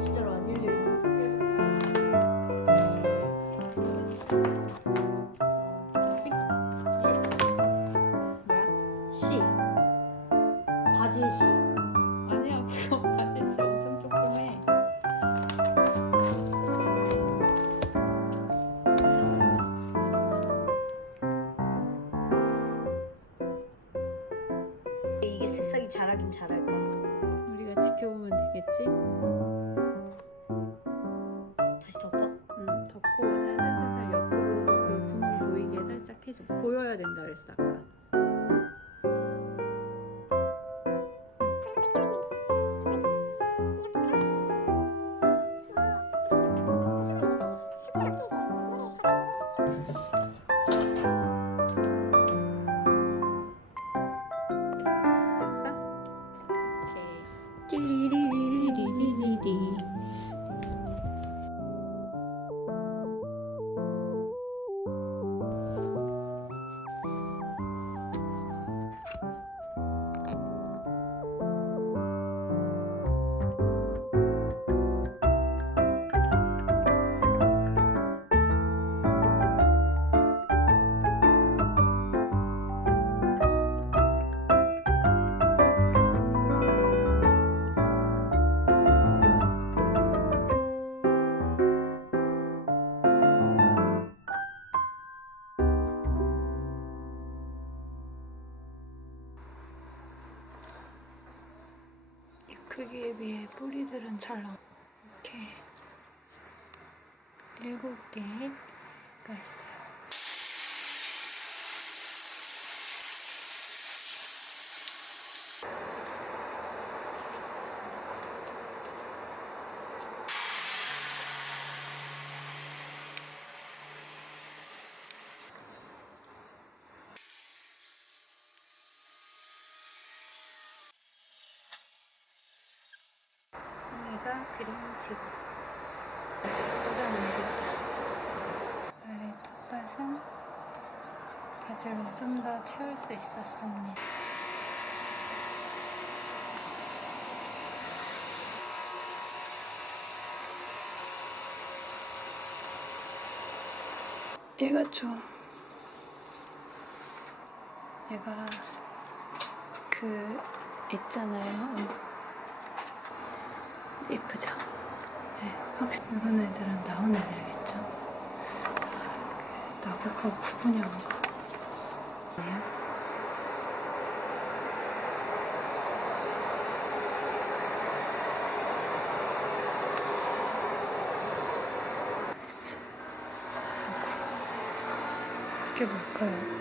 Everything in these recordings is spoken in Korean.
진짜로 안 열려있는 뭐야? 씨 바지의 씨 아니야, 그거 바지씨 엄청 조그매. 이게 새싹이 자라긴 자랄까? 우리가 지켜보면 되겠지? 다시 덮어? 응, 덮고 살살살살 옆으로 그 구멍 보이게 살짝 해줘. 보여야 된다 그랬어 아까. 됐어? 오케이. 띠리리리리리리. 크기에 비해 뿌리들은 잘 나와. 이렇게 7개가 있어요. 여기가 그림지구. 꽂아놔야겠다. 아래 텃밭은 바지로 좀 더 채울 수 있었습니다. 얘가 좀 얘가 그 있잖아요. 예쁘죠? 네, 확실히 이런 애들은 나온 애들이겠죠? 낙엽하고 구분이 안 가. 이게 뭘까요?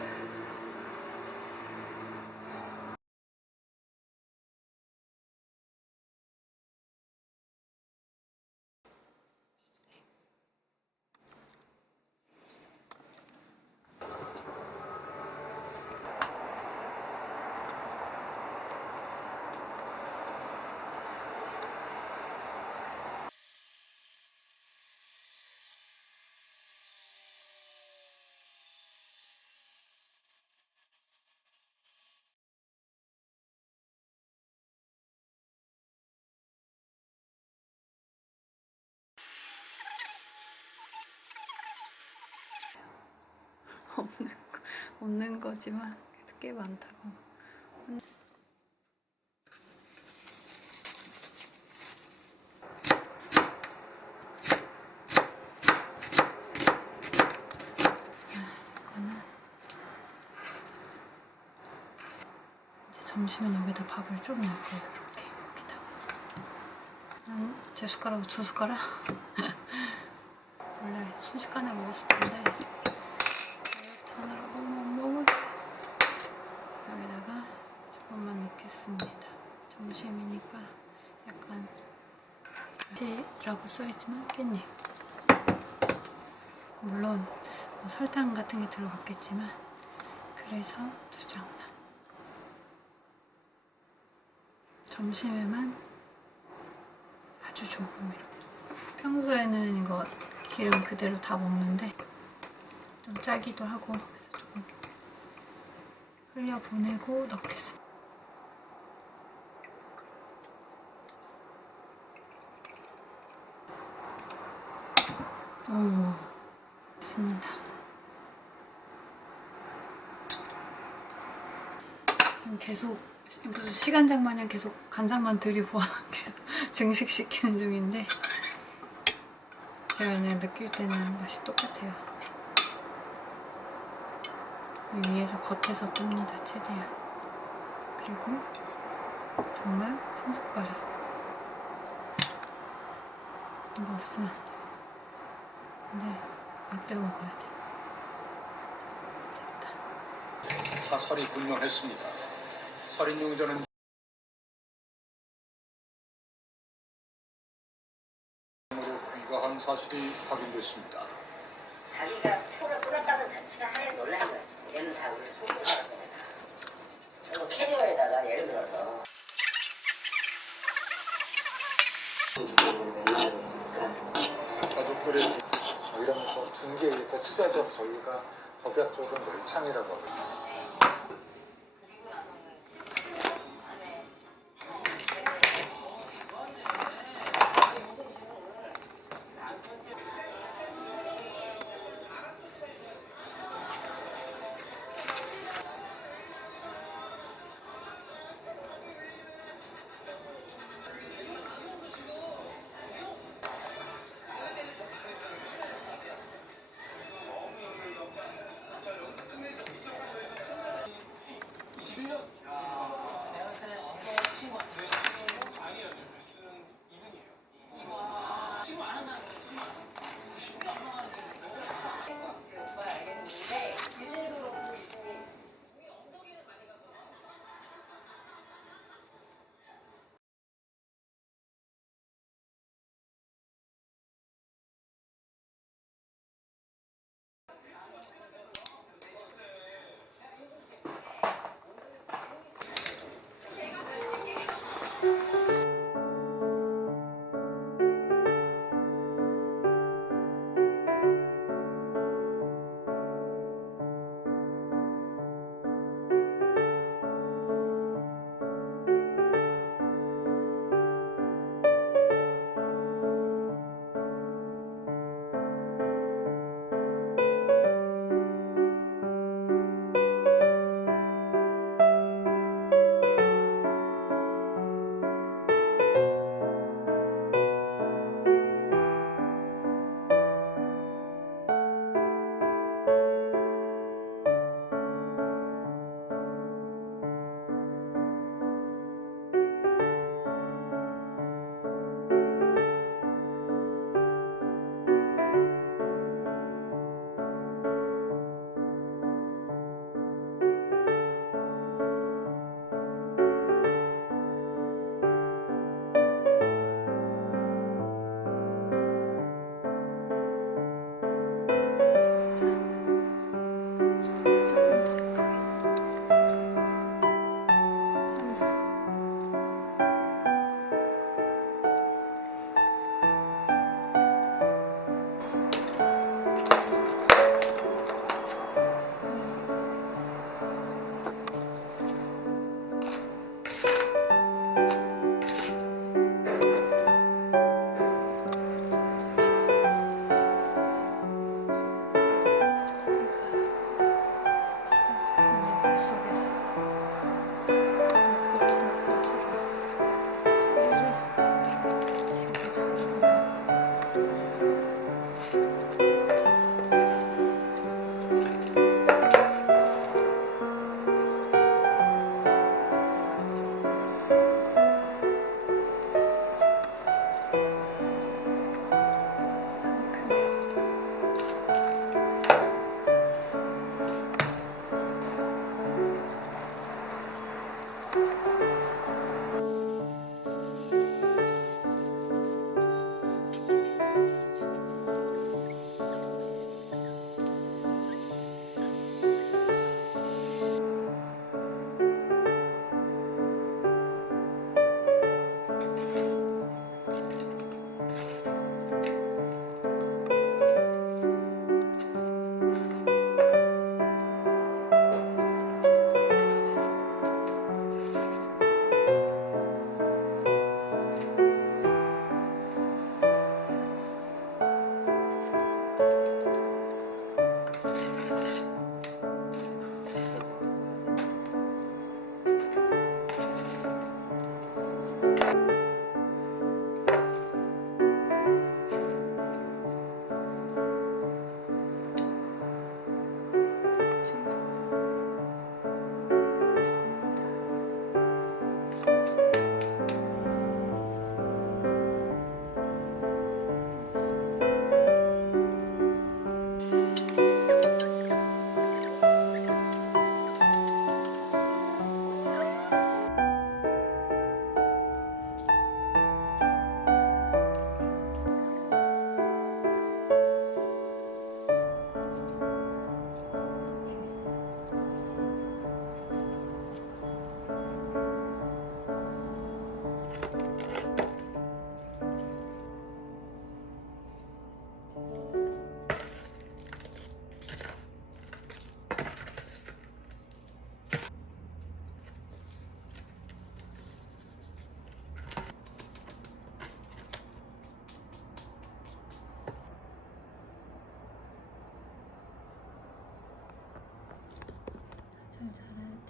없는 거지만 그래도 꽤 많다고. 이거는 이제 점심은 여기다 밥을 좀 넣을 거예요. 이렇게 여기다가 제 숟가락으로 2숟가락? 원래 순식간에 먹었을 텐데 다이어트 하느라고 못 먹을. 여기다가 조금만 넣겠습니다. 점심이니까 약간 티라고 써있지만 깻잎, 물론 뭐 설탕 같은 게 들어갔겠지만 그래서 2장만. 점심에만 아주 조금 이렇게. 평소에는 이거 기름 그대로 다 먹는데 좀 짜기도 하고 그래서 조금 흘려보내고 넣겠습니다. 오, 됐습니다. 계속 무슨 시간장 마냥 계속 간장만 들이부어 계속 증식시키는 중인데 제가 그냥 느낄 때는 맛이 똑같아요. 위에서 겉에서 뜹니다, 최대한. 그리고 정말 한 숟가락. 이거 없으면 안 돼요. 근데 아껴 먹어야 돼. 됐다. 화살이 분명했습니다. 살인 용의자는 귀가한 사실이 확인됐습니다. 자기가 토를 뿌렸다는 자체가 하나의 논란인 거야. 얘는 다 우리 속인 사람들이다. 그리고 캐리어에다가 예를 들어서 가족들의 이러면서 등기에 더 찢어져서 저희가 법약 쪽은 멸창이라고 하거든요.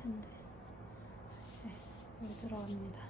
텐데 이제 여기 들어갑니다.